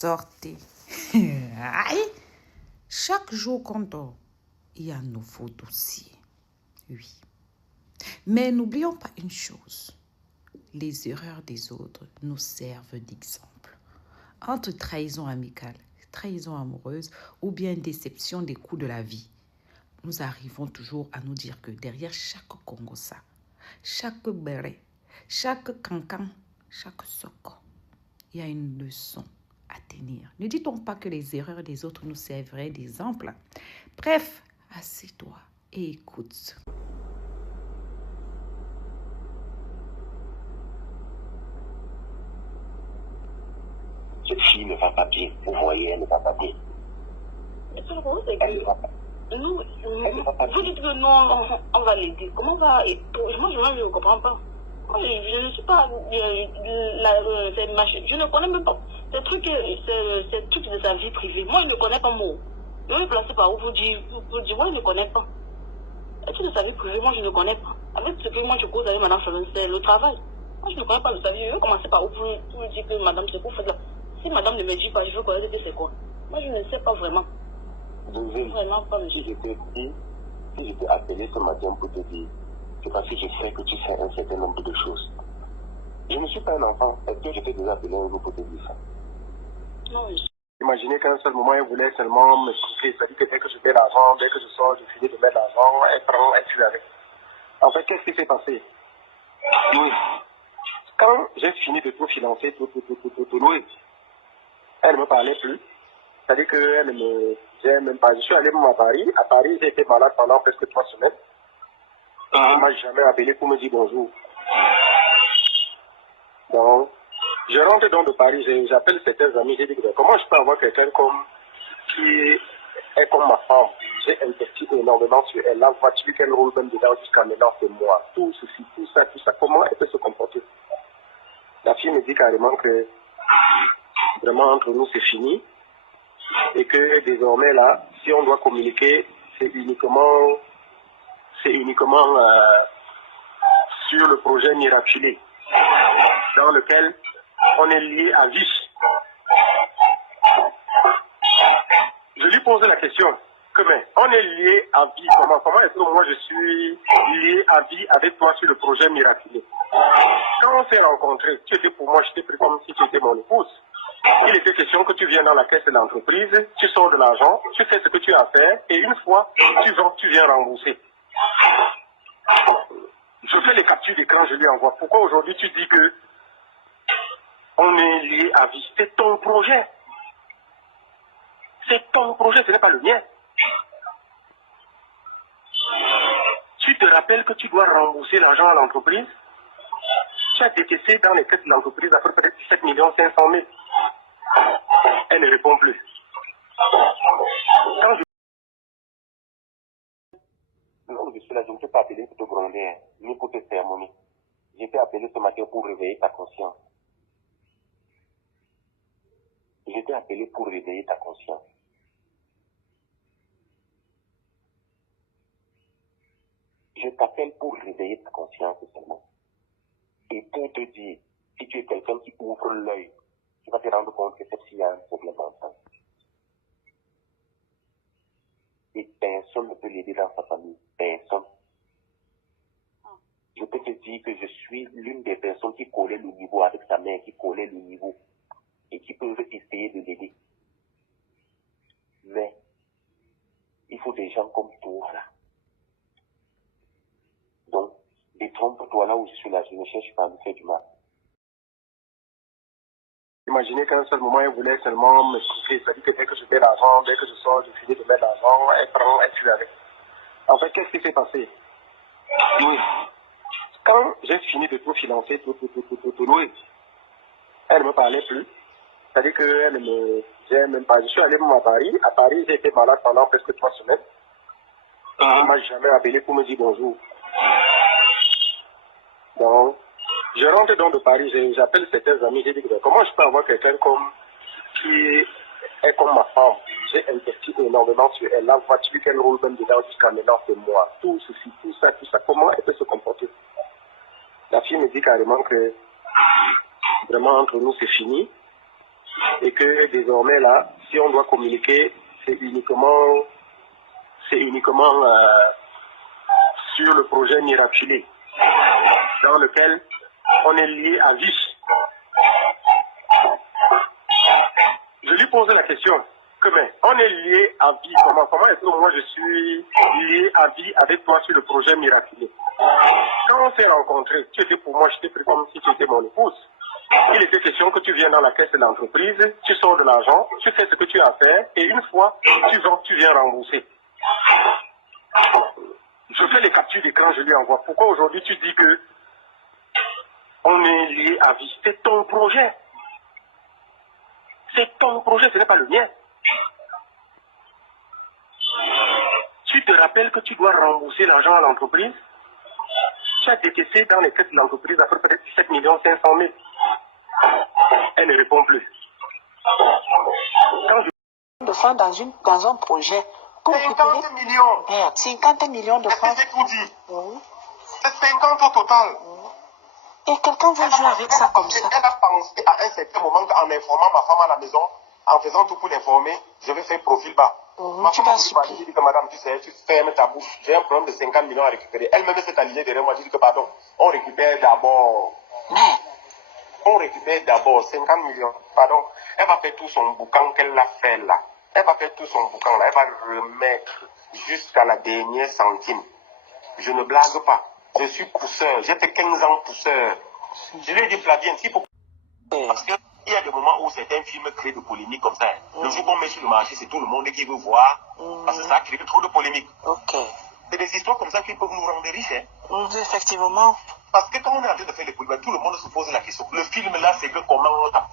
Sortez. Aïe. Chaque jour qu'on dort, il y a un nouveau dossier. Oui. Mais n'oublions pas une chose. Les erreurs des autres nous servent d'exemple. Entre trahison amicale, trahison amoureuse ou bien déception des coups de la vie, nous arrivons toujours à nous dire que derrière chaque Congossa, chaque béret, chaque cancan, chaque soko, il y a une leçon à tenir. Ne dit-on pas que les erreurs des autres nous serviraient d'exemple? Bref, assieds-toi et écoute. Cette fille ne va pas bien. Vous voyez, elle ne va pas bien. Mais c'est vrai, c'est Elle ne va pas. nous, Elle ne va pas vous bien. dites que non, on va l'aider. Comment on va... Moi, je ne comprends pas. Moi, je ne suis pas... je ne connais même pas. Ces trucs de sa vie privée. Moi, je ne connais pas mot. Je vais me placer par où vous dire, moi, je ne connais pas. Les trucs de sa vie privée, moi, je ne connais pas. Avec ce que moi, je cause avec Madame Chavin, c'est le travail. Moi, je ne connais pas le travail. Je vais commencer par où vous dire que Madame, ce que vous faites là. Si Madame ne me dit pas, je veux connaître que c'est quoi. Moi, je ne sais pas vraiment. Vraiment pas, monsieur. Si je t'ai appelé ce matin pour te dire, c'est parce que je sais que tu sais un certain nombre de choses. Je ne suis pas un enfant. Est-ce que je t'ai déjà appelé un jour pour te dire ça? Non, monsieur. Imaginez qu'à un seul moment, elle voulait seulement me couper. C'est-à-dire que dès que je mets l'argent, dès que je sors, je finis de mettre l'argent, elle prend, elle tue avec. En fait, qu'est-ce qui s'est passé? Oui. Quand j'ai fini de tout financer, tout louer, elle ne me parlait plus. C'est-à-dire qu'elle ne me disait même pas. Je suis allé à Paris. À Paris, j'ai été malade pendant presque 3 semaines. Elle ne m'a jamais appelé pour me dire bonjour. Donc, je rentre donc de Paris, j'appelle certains amis, j'ai dit comment je peux avoir quelqu'un comme qui est comme ma femme. J'ai investi énormément sur elle. La voiture qu'elle roule même dedans jusqu'à maintenant, c'est moi. Tout ceci, tout ça, comment elle peut se comporter? La fille me dit carrément que vraiment entre nous c'est fini et que désormais là, si on doit communiquer, c'est uniquement sur le projet Miraculé dans lequel on est lié à vie. Je lui pose la question, mais on est lié à vie, comment est-ce que moi je suis lié à vie avec toi sur le projet Miraculé? Quand on s'est rencontrés, tu étais pour moi, je t'ai pris comme si tu étais mon épouse. Il était question que tu viens dans la caisse de l'entreprise, tu sors de l'argent, tu fais ce que tu as à faire, et une fois, tu viens rembourser. Je fais les captures d'écran, je lui envoie. Pourquoi aujourd'hui tu dis que on est lié à vie? C'est ton projet. C'est ton projet, ce n'est pas le mien. Tu te rappelles que tu dois rembourser l'argent à l'entreprise? Tu as décaissé dans les caisses de l'entreprise à peu près 17 500 000. Elle ne répond plus. Quand non, je suis là, je ne t'ai pas appelé pour te gronder, hein, ni pour te sermonner. J'ai été appelé ce matin pour réveiller ta conscience. J'ai été appelé pour réveiller ta conscience. Je t'appelle pour réveiller ta conscience seulement. Et pour te dire, si tu es quelqu'un qui ouvre l'œil, tu vas te rendre compte que cette fille a un problème mental. Et personne ne peut l'aider dans sa famille. Personne. Je peux te dire que je suis l'une des personnes qui collait le niveau avec sa mère, qui collait le niveau et qui peuvent essayer de l'aider. Mais il faut des gens comme toi là. Donc, détrompe-toi là où je suis là, je ne cherche pas à me faire du mal. Imaginez qu'à un seul moment, elle voulait seulement me couper. C'est-à-dire que dès que je mets l'argent, dès que je sors, je finis de mettre l'argent, elle prend, elle tue avec. En fait, qu'est-ce qui s'est passé? Oui. Quand j'ai fini de tout financer, tout louer, elle ne me parlait plus. C'est-à-dire qu'elle ne me disait même pas. Je suis allé à Paris. À Paris, j'ai été malade pendant presque 3 semaines. Elle ne m'a jamais appelé pour me dire bonjour. Donc, je rentre donc de Paris, j'appelle certains amis, j'ai dit comment je peux avoir quelqu'un comme qui est comme ma femme. J'ai investi énormément sur elle. La voiture qu'elle roule même dedans jusqu'à maintenant, c'est moi. Tout ceci, tout ça, comment elle peut se comporter? La fille me dit carrément que vraiment entre nous c'est fini et que désormais là, si on doit communiquer, c'est uniquement sur le projet Miraculé, dans lequel on est lié à vie. Je lui pose la question, mais on est lié à vie, comment est-ce que moi je suis lié à vie avec toi sur le projet Miraculé? Quand on s'est rencontrés, tu étais pour moi, je t'ai pris comme si tu étais mon épouse. Il était question que tu viens dans la caisse de l'entreprise, tu sors de l'argent, tu fais ce que tu as à faire, et une fois, tu viens rembourser. Je fais les captures d'écran, je lui envoie. Pourquoi aujourd'hui tu dis que on est lié à vie? C'est ton projet. C'est ton projet, ce n'est pas le mien. Tu te rappelles que tu dois rembourser l'argent à l'entreprise? Tu as décaissé dans les caisses de l'entreprise à peu près 17 500 000. Elle ne répond plus. Quand je... de francs dans un projet. 50 millions. 50 millions de francs. Est-ce que j'ai tout dit? C'est 50 au total. Et quelqu'un veut jouer avec ça comme ça. Elle a pensé à un certain moment qu'en informant ma femme à la maison, en faisant tout pour l'informer, je vais faire profil bas. Ma femme m'a dit que madame, tu sais, tu fermes ta bouche. J'ai un problème de 50 millions à récupérer. Elle-même s'est alignée derrière moi. Je dis que pardon, on récupère d'abord. On récupère d'abord 50 millions. Pardon. Elle va faire tout son boucan qu'elle a fait là. Elle va faire tout son boucan là. Elle va remettre jusqu'à la dernière centime. Je ne blague pas. Je suis pousseur. J'ai fait 15 ans pousseur. Je lui ai dit, Flavien, s'il faut... Parce qu'il y a des moments où certains films créent de polémiques comme ça. Le jour qu'on met sur le marché, c'est tout le monde qui veut voir. Parce que ça crée trop de polémiques. C'est des histoires comme ça qui peuvent nous rendre riches. Effectivement. Parce que quand on est en train de faire les polémiques, tout le monde se pose la question. Le film là, c'est que comment on tape.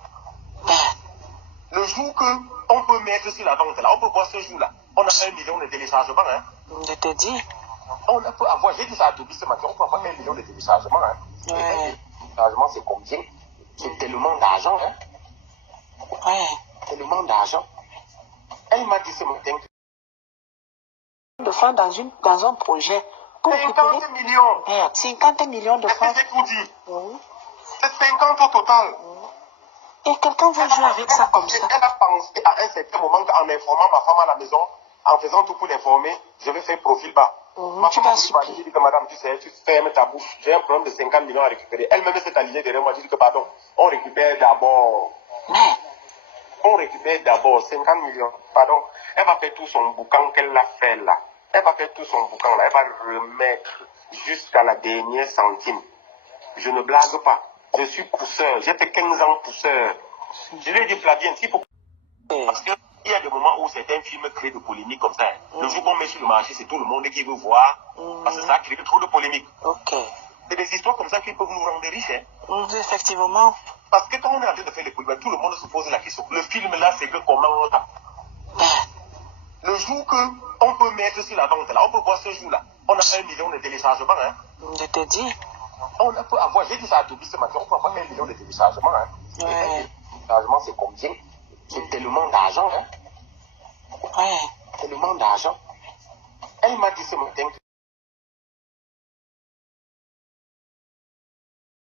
Le jour qu'on peut mettre sur la vente là, on peut voir ce jour là. On a 1 million de téléchargements. Je te dis. On peut avoir, j'ai dit ça à Toby ce matin, on peut avoir 1 million de téléchargements. Et 1 million de téléchargements, c'est combien? C'est tellement d'argent. Tellement d'argent. Elle m'a dit ce matin. De francs dans un projet. 50 millions. 50 millions de francs. Est-ce que j'ai tout dit? C'est 50 au total. Et quelqu'un veut jouer avec ça comme ça. Elle a pensé à un certain moment qu'en informant ma femme à la maison, en faisant tout pour l'informer, je vais faire profil bas. Ma femme m'a dit que madame, tu sais, tu fermes ta bouche. J'ai un problème de 50 millions à récupérer. Elle-même s'est alignée derrière moi. Je dis que pardon, on récupère d'abord. On récupère d'abord 50 millions. Pardon. Elle va faire tout son boucan qu'elle a fait là. Elle va faire tout son boucan là. Elle va remettre jusqu'à la dernière centime. Je ne blague pas. Je suis pousseur. J'ai fait 15 ans pousseur. Je lui ai dit, Flavien, s'il faut... Parce qu'il y a des moments où certains films créent de polémiques comme ça. Le jour qu'on met sur le marché, c'est tout le monde qui veut voir. Parce que ça crée trop de polémiques. C'est des histoires comme ça qui peuvent nous rendre riches. Effectivement. Parce que quand on est en train de faire les polémiques, tout le monde se pose la question. Le film là, c'est que comment on tape. Le jour qu'on peut mettre sur la vente là, on peut voir ce jour là. On a 1 million de téléchargements. Je te dis. On peut avoir, j'ai dit ça à Toby ce matin, on peut avoir 1 million de téléchargements. Et 1 million de téléchargements, c'est combien? C'est tellement d'argent. Tellement d'argent. Elle m'a dit ce matin.